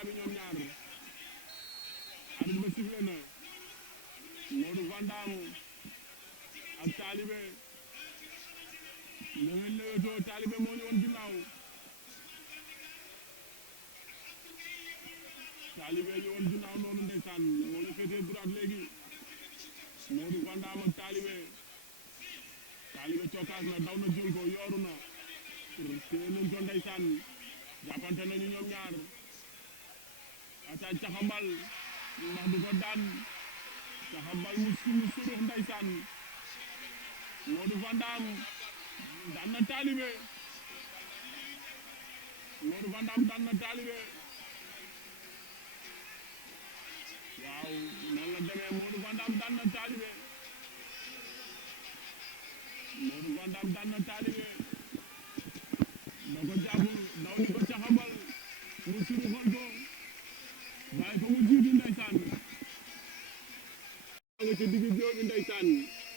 combat bi ñoom ñaar arbitre ba sifflé na Modou Vandam ak Talibé ñu ngi lewtoo Talibé moo ñu woon ginnaaw Talibé ñu woon ginnaaw noonu ndeysaan moo ñu féetee droite léegi Modou Vandam ak Talibé cokaas na daw na jël ko yooru na téye nañ ko ndeysaan jàppante nañu ñoom ñaar ata caxabal ndax du ko daan caxabal mu surux ndeysaan Modou Vandam daan na Talibé Modou Vandam daan na Talibé waaw noonu la demee Modou Vandam daan na Talibé Modou Vandam daan na Talibé da ko jàpp daw ni ko caxabal mu suruxal ko bàyyi ko mu jiitu ndeysaan nga ci digg jóobi ndeysaan